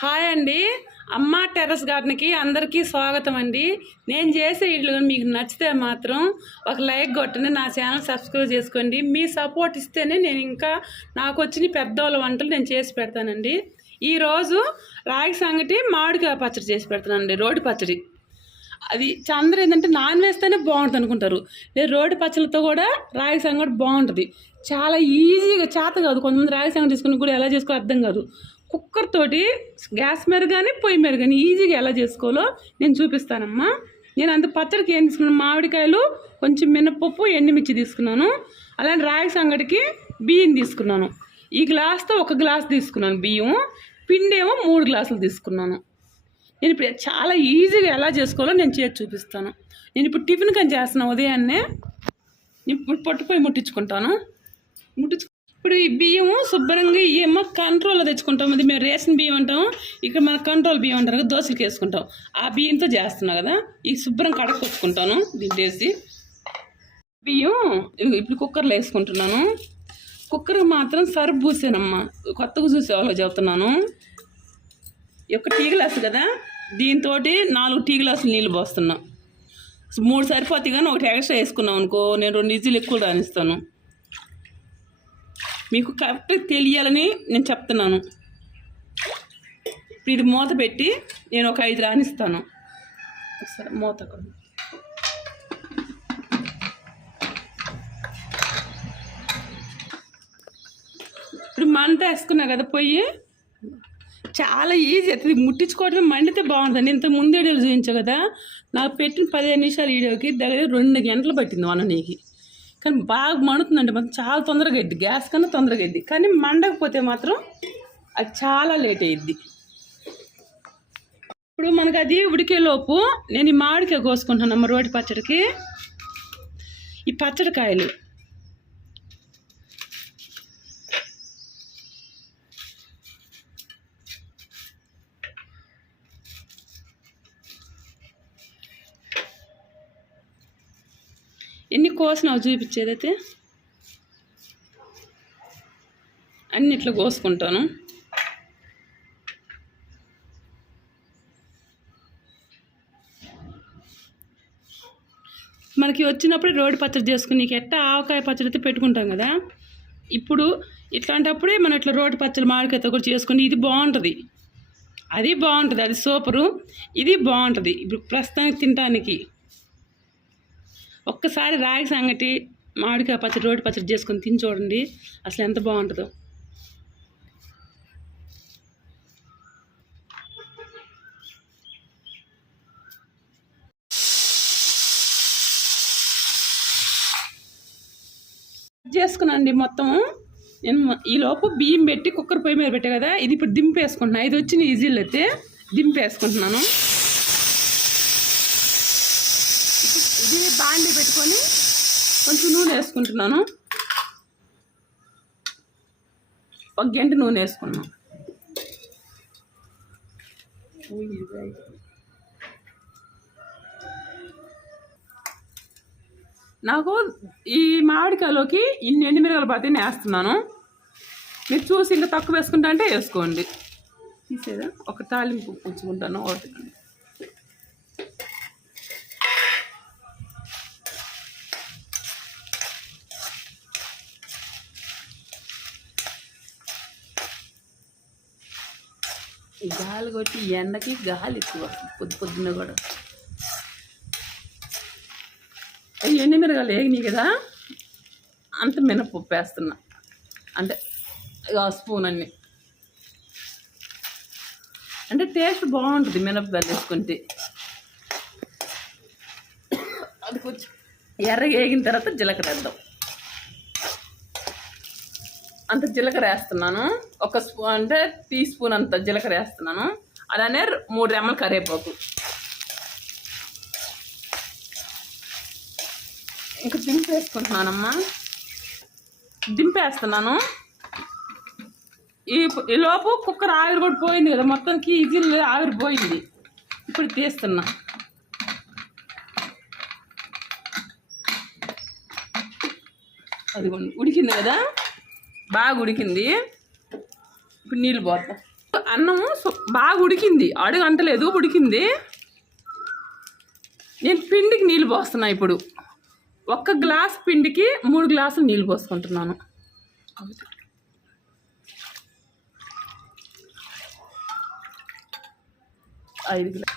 Hi అండి. అమ్మ terrace గార్డెన్కి అందరికీ స్వాగతం అండి. నేను చేసే ఇల్లు మీకు నచ్చితే మాత్రం ఒక లైక్ కొట్టండి నా ఛానల్ సబ్స్క్రైబ్ చేసుకోండి. మీ సపోర్ట్ ఇస్తేనే నేను ఇంకా నాకు వచ్చిన పెద్దోళ్ళ వంటలు నేను చేసి పెడతానండి. ఈరోజు రాగి సంగటి మామిడికాయ పచ్చడి చేసి పెడతానండి రోడ్డు పచ్చడి. అది చంద్ర ఏంటంటే నాన్ వేస్తేనే బాగుంటుంది అనుకుంటారు. లేదు రోడ్డు పచ్చలతో కూడా రాగి సంగటి బాగుంటుంది. చాలా ఈజీగా చేత కాదు. కొంతమంది రాగి సంగటి తీసుకుని కూడా ఎలా చేసుకో అర్థం కాదు. కుక్కర్ తోటి గ్యాస్ మీద కానీ పొయ్యి మీద కానీ ఈజీగా ఎలా చేసుకోవాలో నేను చూపిస్తానమ్మా. నేను అంత పచ్చడికి ఏం తీసుకున్నాను? మామిడికాయలు కొంచెం మినపప్పు ఎండుమిర్చి తీసుకున్నాను. అలాంటి రాగి సంగటికి బియ్యం తీసుకున్నాను. ఈ గ్లాస్తో ఒక గ్లాస్ తీసుకున్నాను బియ్యం. పిండి ఏమో మూడు గ్లాసులు తీసుకున్నాను. నేను ఇప్పుడు చాలా ఈజీగా ఎలా చేసుకోవాలో నేను చేసి చూపిస్తాను. నేను ఇప్పుడు టిఫిన్ కానీ చేస్తున్నాను ఉదయాన్నే. ఇప్పుడు పొట్టుపోయి ముట్టించుకుంటాను. ముట్టించు ఇప్పుడు ఈ బియ్యము శుభ్రంగా ఏమో కంట్రోల్లో తెచ్చుకుంటాం. అది మేము రేషన్ బియ్యం అంటాం. ఇక్కడ మన కంట్రోల్ బియ్యం అంటారు కదా దోశలకి వేసుకుంటాం. ఆ బియ్యంతో చేస్తున్నా కదా ఈ శుభ్రం కడకొచ్చుకుంటాను దీంట్లో వేసి బియ్యం ఇప్పుడు కుక్కర్లో వేసుకుంటున్నాను. కుక్కర్ మాత్రం సర్ఫ్ పూసానమ్మా కొత్తగా చూసే వాళ్ళకి చెబుతున్నాను. ఈ యొక్క టీ గ్లాస్ కదా దీంతో నాలుగు టీ గ్లాసులు నీళ్ళు పోస్తున్నాం. మూడు సరిపోతాయి కానీ ఒకటి ఎక్స్ట్రా వేసుకున్నాం అనుకో నేను రెండు ఇజీలు ఎక్కువ రాణిస్తాను. మీకు కరెక్ట్ తెలియాలని నేను చెప్తున్నాను. ఇప్పుడు ఇది మూత పెట్టి నేను ఒక ఐదు రాణిస్తాను ఒకసారి మూత ఇప్పుడు మంట వేసుకున్నా కదా పొయ్యి? చాలా ఈజీ అవుతుంది. ముట్టించుకోవడం మండితే బాగుంటుంది. ఇంత ముందు వీడియోలు చూపించావు కదా. నాకు పెట్టిన పదిహేను నిమిషాల వీడియోకి దగ్గర రెండు గంటలు పట్టింది వన నీకు. కానీ బాగా మండుతుందండి మాత్రం చాలా తొందరగా అయింది గ్యాస్ కన్నా తొందరగా అయింది కానీ మండకపోతే మాత్రం అది చాలా లేట్ అయ్యిద్ది ఇప్పుడు మనకు అది ఉడికేలోపు నేను ఈ మామిడికాయ కోసుకుంటున్నాను అమ్మ రోటి పచ్చడికి. ఈ పచ్చడికాయలు. ఎన్ని కోసినావు చూపించేదైతే అన్ని ఇట్లా కోసుకుంటాను. మనకి వచ్చినప్పుడు రోడ్డు పచ్చడి చేసుకుని నీకు ఎట్ట ఆవకాయ పచ్చడి అయితే పెట్టుకుంటాం కదా? ఇప్పుడు ఇట్లాంటప్పుడే మనం ఇట్లా రోడ్డు పచ్చడి మామిడికాయతో కూడా చేసుకుని ఇది బాగుంటుంది. అది బాగుంటుంది అది సూపరు ఇది బాగుంటుంది. ఇప్పుడు ప్రస్తుతానికి తినడానికి ఒక్కసారి రాగి సంగటి మామిడికాయ పచ్చడి రోటి పచ్చడి చేసుకొని తిని చూడండి. అసలు ఎంత బాగుంటుందో. చేసుకున్నాండి మొత్తం నేను ఈలోపు ఈ లోపు బియ్యం పెట్టి కుక్కర్ పొయ్యి మీద పెట్టా కదా. ఇది ఇప్పుడు దింపేసుకుంటున్నాను ఇది వచ్చిన ఈజీలు అయితే దింపేసుకుంటున్నాను ఇది బాండి పెట్టుకొని కొంచెం నూనె వేసుకుంటున్నాను. ఒక గంట నూనె వేసుకున్నాను. నాకు ఈ మామిడికాయలోకి ఇన్ని ఎండుమిరగలు పడితే వేస్తున్నాను. మీరు చూసి ఇంకా తక్కువ వేసుకుంటా అంటే వేసుకోండి. తీసేదా? ఒక తాలింపు పుచ్చుకుంటాను ఒకటి. ఈ గాలి కొట్టి ఎండకి గాలి ఎక్కువ వస్తుంది పొద్దు పొద్దున్న కూడా. అవి ఎండి మిరగాలు వేగినాయి కదా? అంత మినపప్పు వేస్తున్నా. అంటే ఆ స్పూన్ అన్ని. అంటే టేస్ట్ బాగుంటుంది మినపగాలు వేసుకుంటే. అది కొంచెం ఎర్రగా వేగిన తర్వాత జీలకర్ర వేద్దాం. అంత జీలకర్ర వేస్తున్నాను. ఒక స్పూన్ అంటే టీ స్పూన్ అంత జీలకర్ర వేస్తున్నాను. అలానే మూడు రెమ్మలు కరివేపాకు. ఇంకా దింపేసుకుంటున్నానమ్మా. దింపేస్తున్నాను. ఈ ఈ లోపు కుక్కర్ ఆవిరి కూడా పోయింది కదా మొత్తానికి లేదు ఆవిరి పోయింది. ఇప్పుడు తీస్తున్నా. అది ఉడికింది కదా? బాగా ఉడికింది. ఇప్పుడు నీళ్ళు పోతా. అన్నము బాగా ఉడికింది. అడుగు అంటలేదు ఉడికింది. నేను పిండికి నీళ్ళు పోస్తున్నా ఇప్పుడు. ఒక్క గ్లాస్ పిండికి మూడు గ్లాసులు నీళ్ళు పోసుకుంటున్నాను. ఐదు గ్లా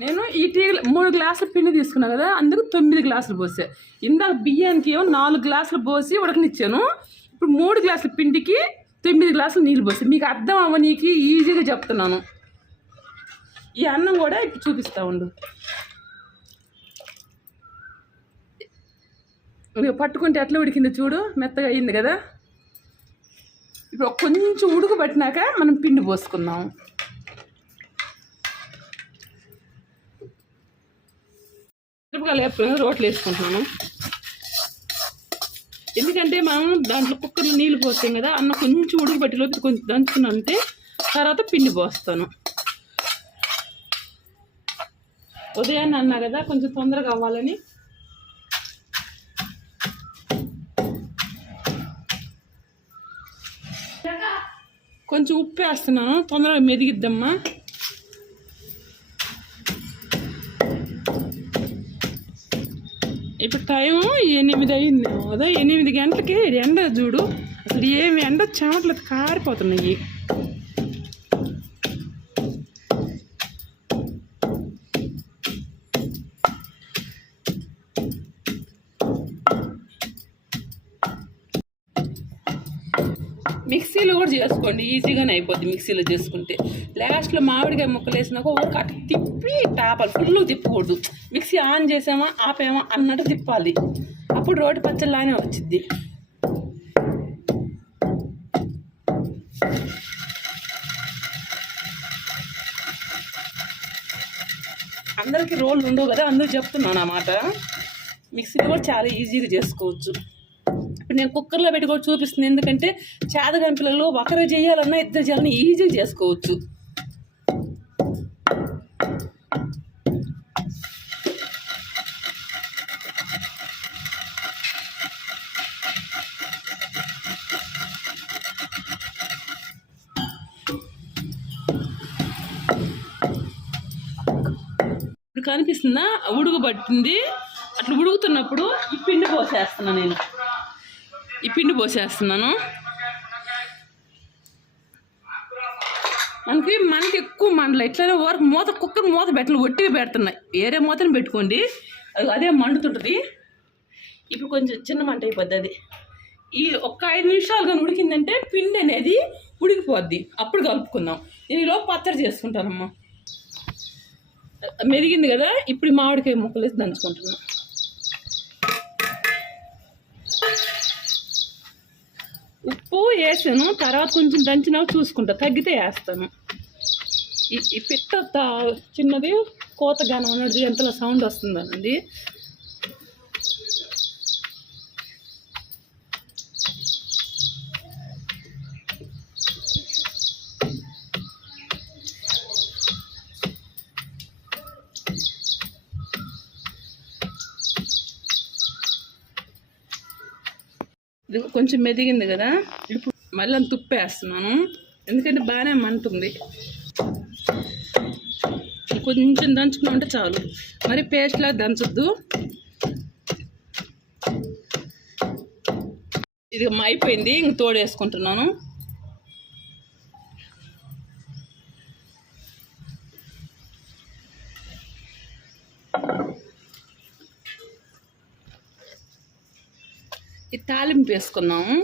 నేను ఈ టీ మూడు గ్లాసుల పిండి తీసుకున్నా కదా అందుకు తొమ్మిది గ్లాసులు పోసా. ఇందాక బియ్యానికి ఏమో నాలుగు గ్లాసులు పోసి ఉడకనిచ్చాను. ఇప్పుడు మూడు గ్లాసుల పిండికి తొమ్మిది గ్లాసులు నీళ్ళు పోసి. మీకు అర్థం అవ్వనీకి ఈజీగా చెప్తున్నాను. ఈ అన్నం కూడా ఇప్పుడు చూపిస్తా ఉండు. ఇక పట్టుకుంటే ఎట్లా ఉడికింది చూడు మెత్తగా అయింది కదా. ఇప్పుడు కొంచెం ఉడుకు పట్టినాక మనం పిండి పోసుకుందాం. మిరపకాయలు వేపుకొని రోట్లు వేసుకుంటున్నాను. ఎందుకంటే మనం దాంట్లో కుక్కర్లో నీళ్ళు పోస్తాం కదా అన్న కొంచెం ఉడుకు పట్టిలోకి కొంచెం దంచుకున్నానంటే తర్వాత పిండి పోస్తాను. ఉదయాన్నే అన్నా కదా కొంచెం తొందరగా అవ్వాలని. కొంచెం ఉప్పు వేస్తున్నాను తొందరగా మెదిగిద్దమ్మా. టైం ఎనిమిది అయింది. అదే ఎనిమిది గంటలకి ఎండ చూడు. అసలు ఏమి ఎండ చెమటలు కారిపోతున్నాయి. చేసుకోండి ఈజీగానే అయిపోద్ది మిక్సీలో చేసుకుంటే. లాస్ట్లో మామిడికాయ ముక్కలు వేసినాక ఒక అటు తిప్పి టాపాలి ఫుల్ తిప్పకూడదు. మిక్సీ ఆన్ చేసామా ఆపేమా అన్నట్టు తిప్పాలి. అప్పుడు రోటి పచ్చళ్ళలానే వచ్చింది అందరికీ రోళ్ళు ఉండవు కదా అందరూ చెప్తున్నాను అన్నమాట మిక్సీలో కూడా చాలా ఈజీగా చేసుకోవచ్చు. ఇప్పుడు నేను కుక్కర్లో పెట్టి కూడా చూపిస్తుంది. ఎందుకంటే చేదగని పిల్లలు ఒకరు చేయాలన్నా ఇద్దరు చేయాలన్నా ఈజీగా చేసుకోవచ్చు. ఇప్పుడు కనిపిస్తుందా? ఉడుగు పట్టింది అట్లా ఉడుకుతున్నప్పుడు ఈ పిండి పోసేస్తున్నాను నేను. ఈ పిండి పోసేస్తున్నాను. మనకి మనకి ఎక్కువ మండలు ఎట్లయినా వరకు మూత కుక్కర్ మూత పెట్టలు ఒట్టిగా పెడుతున్నాయి. వేరే మూతను పెట్టుకోండి. అది అదే మండుతుంటుంది. ఇప్పుడు కొంచెం చిన్న మంట అయిపోద్ది అది. ఈ ఒక్క ఐదు నిమిషాలు కానీ ఉడికిందంటే పిండి అనేది ఉడికిపోద్ది. అప్పుడు కలుపుకుందాం. నేను ఈలోపు పచ్చడి చేసుకుంటానమ్మా. మెరిగింది కదా ఇప్పుడు మామిడికాయ ముక్కలు వేసి దంచుకుంటున్నాం. ఉప్పు వేసాను తర్వాత కొంచెం దంచినా చూసుకుంటా. తగ్గితే వేస్తాను. ఈ పిట్ట చిన్నది కోత గానం ఉన్నది ఎంతలో సౌండ్ వస్తుందనండి. కొంచెం మెదిగింది కదా ఇప్పుడు మళ్ళీ తుప్పేస్తున్నాను. ఎందుకంటే బాగానే మంటుంది కొంచెం దంచుకున్నా ఉంటే చాలు. మరి పేస్ట్లా దంచొద్దు. ఇది అయిపోయింది ఇంక తోడు ఈ తాలింపు వేసుకుందాము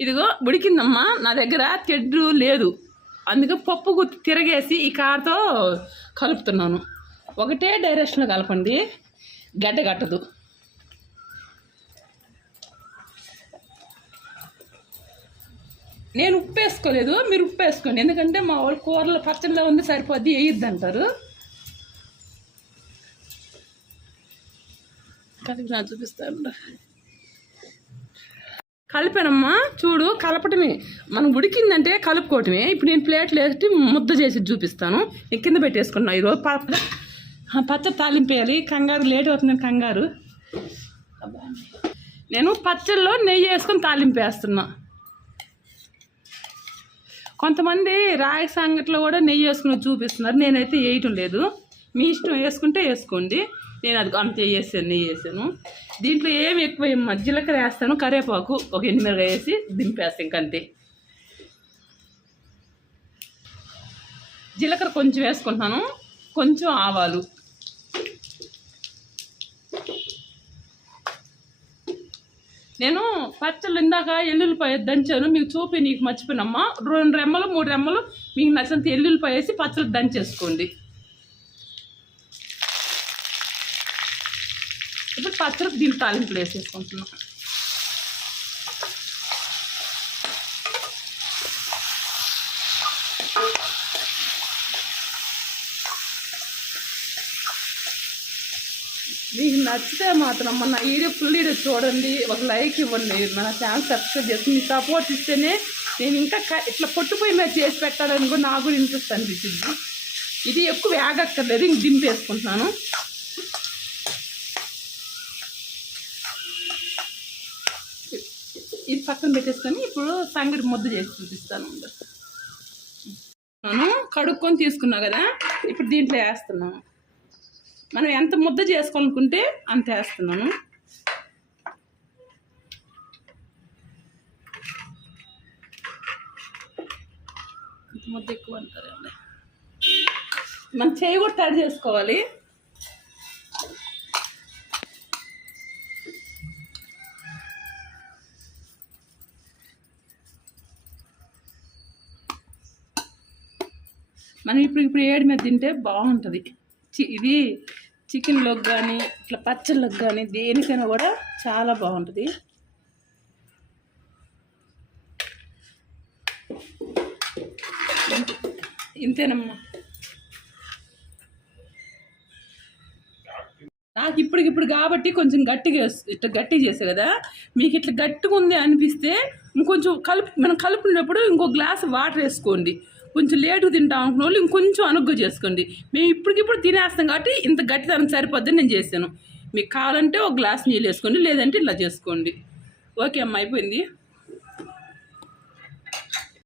ఇదిగో ఉడికిందమ్మా నా దగ్గర తెడ్డు లేదు. అందుకే పప్పు గుత్తి తిరగేసి ఈ కారతో కలుపుతున్నాను. ఒకటే డైరెక్షన్లో కలపండి. గడ్డ కట్టదు. నేను ఉప్పు వేసుకోలేదు మీరు ఉప్పు వేసుకోండి ఎందుకంటే మా వాళ్ళు కూరలో పచ్చడిలో ఉంది సరిపోద్ది వేయద్దు అంటారు కలిపి నా చూపిస్తాను కలిపానమ్మా చూడు కలపటమే. మనం ఉడికిందంటే కలుపుకోవటమే. ఇప్పుడు నేను ప్లేట్లు వేసి ముద్ద చేసి చూపిస్తాను. నేను కింద పెట్టేసుకున్నా ఈరోజు పచ్చడి తాలింపేయాలి కంగారు లేట్ అవుతుంది కంగారు. నేను పచ్చళ్ళలో నెయ్యి వేసుకొని తాలింపు కొంతమంది రాగి సంగట్లో కూడా నెయ్యి వేసుకుని చూపిస్తున్నారు. నేనైతే వేయటం లేదు. మీ ఇష్టం వేసుకుంటే వేసుకోండి. నేను అది అంత వేసాను నెయ్యి వేసాను దీంట్లో ఏమి ఎక్కువ వేయమ్మా. జీలకర్ర వేస్తాను కరివేపాకు ఒక ఎనిమిదిగా వేసి దింపేస్తాను ఇంకంతే జీలకర్ర కొంచెం వేసుకుంటున్నాను. కొంచెం ఆవాలు. నేను పచ్చళ్ళు ఇందాక ఎల్లుల్లిపాయ దంచాను మీకు చూపి నీకు మర్చిపోయినమ్మా. రెండు రెమ్మలు మూడు రెమ్మలు మీకు నచ్చినంత ఎల్లుల్లిపాయ వేసి పచ్చళ్ళు దంచేసుకోండి. ఇప్పుడు పచ్చడి దీని తాలింపులు వేసేసుకుంటున్నాం. మీకు నచ్చితే మాత్రం మన వీడియో ఫుల్ వీడియో చూడండి ఒక లైక్ ఇవ్వండి మన ఛానల్ సబ్స్క్రైబ్ చేసి మీ సపోర్ట్ ఇస్తేనే నేను ఇంకా ఇట్లా పొట్టుపోయి మీద చేసి పెట్టాలని కూడా నాకు కూడా ఇంట్రెస్ట్ అనిపించింది ఇది ఎక్కువ వేగక్కర్లేదు ఇంక దింపేసుకుంటున్నాను ఇది పక్కన పెట్టేసుకొని ఇప్పుడు సంగటి ముద్ద చేసి చూపిస్తాను నేను కడుక్కొని తీసుకున్నా కదా ఇప్పుడు దీంట్లో వేస్తున్నాను. మనం ఎంత ముద్ద చేసుకోవాలనుకుంటే అంత వేస్తున్నాను. ముద్ద ఎక్కువ అంటారండి మనం చేయి కూడా తయారు చేసుకోవాలి. మనం ఇప్పుడు ఇప్పుడు ఏడు మీద తింటే బాగుంటుంది. చి- ఇది చికెన్లోకి కానీ ఇట్లా పచ్చళ్ళకి కానీ దేనికైనా కూడా చాలా బాగుంటుంది. ఇంతేనమ్మా. నాకు ఇప్పటికిప్పుడు కాబట్టి కొంచెం గట్టిగా ఇట్లా గట్టిగా చేసా కదా. మీకు ఇట్లా గట్టిగా ఉంది అనిపిస్తే ఇంకొంచెం కలుపు మనం కలుపుకునేటప్పుడు ఇంకో గ్లాస్ వాటర్ వేసుకోండి. కొంచెం లేటుగా తింటాం అనుకున్న వాళ్ళు ఇంకొంచెం అనుగ్గు చేసుకోండి. మేము ఇప్పటికిప్పుడు తినేస్తాం కాబట్టి ఇంత గట్టితనం సరిపోద్దని నేను చేశాను. మీకు కావాలంటే ఒక గ్లాస్ నీళ్ళు వేసుకోండి లేదంటే ఇలా చేసుకోండి. ఓకే అమ్మ అయిపోయింది.